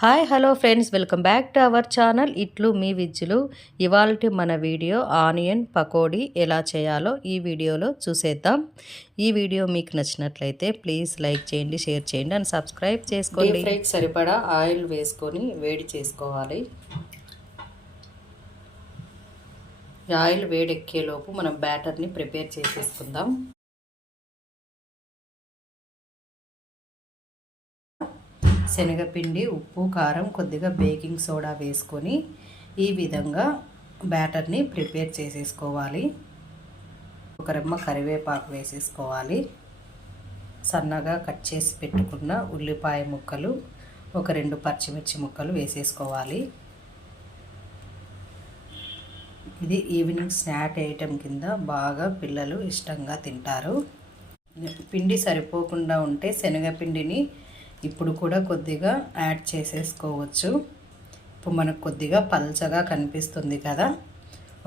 Hi hello friends, welcome back to our channel ఇట్లు మీ విజ్జులు. ఇవాల్టి మన వీడియో ఆనియన్ పకోడీ ఎలా చేయాలో ఈ వీడియోలో చూసేద్దాం. ఈ వీడియో మీకు నచ్చినట్లయితే ప్లీజ్ లైక్ చేయండి, షేర్ చేయండి అండ్ సబ్స్క్రైబ్ చేసుకోండి. డీప్ ఫ్రైకి సరిపడా ఆయిల్ వేసుకొని వేడి చేసుకోవాలి. ఆయిల్ వేడెక్కేలోపు మనం బ్యాటర్ని ప్రిపేర్ చేసేసుకుందాం. శనగపిండి, ఉప్పు, కారం, కొద్దిగా బేకింగ్ సోడా వేసుకొని ఈ విధంగా బ్యాటర్ని ప్రిపేర్ చేసేసుకోవాలి. ఒక రెమ్మ కరివేపాకు వేసేసుకోవాలి. సన్నగా కట్ చేసి పెట్టుకున్న ఉల్లిపాయ ముక్కలు, ఒక 2 పచ్చిమిర్చి ముక్కలు వేసేసుకోవాలి. ఇది ఈవినింగ్ స్నాక్ ఐటెం కింద బాగా పిల్లలు ఇష్టంగా తింటారు. పిండి సరిపోకుండా ఉంటే శనగపిండిని ఇప్పుడు కూడా కొద్దిగా యాడ్ చేసేసుకోవచ్చు. ఇప్పుడు మనకు కొద్దిగా పల్చగా కనిపిస్తుంది కదా,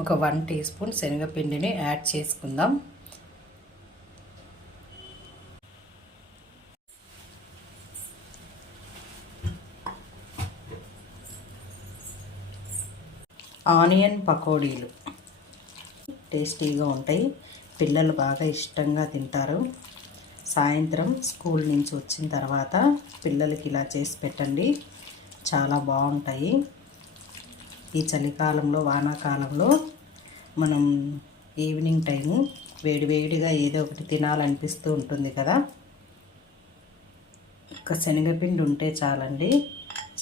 ఒక 1 టీ స్పూన్ శనగపిండిని యాడ్ చేసుకుందాం. ఆనియన్ పకోడీలు టేస్టీగా ఉంటాయి, పిల్లలు బాగా ఇష్టంగా తింటారు. సాయంత్రం స్కూల్ నుంచి వచ్చిన తర్వాత పిల్లలకి ఇలా చేసి పెట్టండి, చాలా బాగుంటాయి. ఈ చలికాలంలో, వానాకాలంలో మనం ఈవినింగ్ టైము వేడివేడిగా ఏదో ఒకటి తినాలనిపిస్తూ ఉంటుంది కదా. ఒక శనగపిండి ఉంటే చాలండి,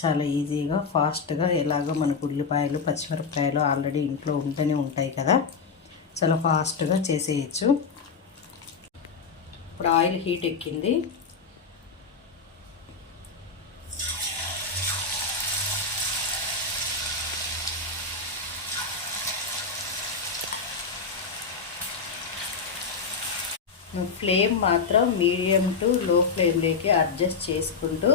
చాలా ఈజీగా ఫాస్ట్గా, ఎలాగో మనకు ఉల్లిపాయలు, పచ్చిమిరపకాయలు ఆల్రెడీ ఇంట్లో ఉంటూనే ఉంటాయి కదా, చాలా ఫాస్ట్గా చేసేయచ్చు. ఇప్పుడు ఆయిల్ హీట్ ఎక్కింది. ఫ్లేమ్ మాత్రం మీడియం టు లో ఫ్లేమ్లోకి అడ్జస్ట్ చేసుకుంటూ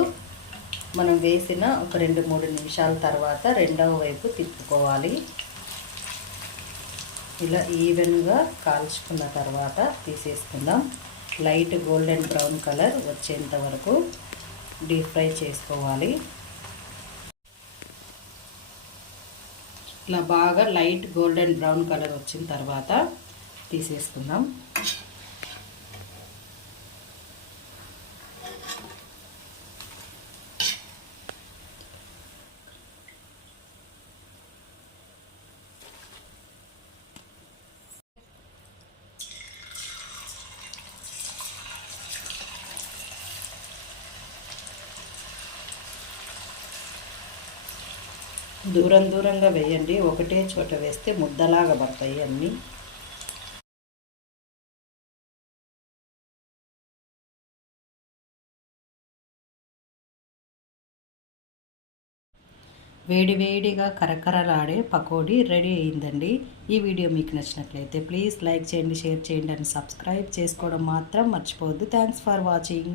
మనం వేసిన ఒక 2-3 నిమిషాల తర్వాత రెండవ వైపు తిప్పుకోవాలి. ఇలా ఈవెన్గా కాల్చుకున్న తర్వాత తీసేసుకుందాం. లైట్ గోల్డెన్ బ్రౌన్ కలర్ వచ్చేంత వరకు డీప్ ఫ్రై చేసుకోవాలి. ఇలా బాగా లైట్ గోల్డెన్ బ్రౌన్ కలర్ వచ్చిన తర్వాత తీసేసుకుందాం. దూరంగా వేయండి, ఒకటే చోట వేస్తే ముద్దలాగా పడతాయి అన్నీ. వేడివేడిగా కరకరలాడే పకోడీ రెడీ అయిందండి. ఈ వీడియో మీకు నచ్చినట్లయితే ప్లీజ్ లైక్ చేయండి, షేర్ చేయండి అండ్ సబ్స్క్రైబ్ చేసుకోవడం మాత్రం మర్చిపోవద్దు. Thanks for watching.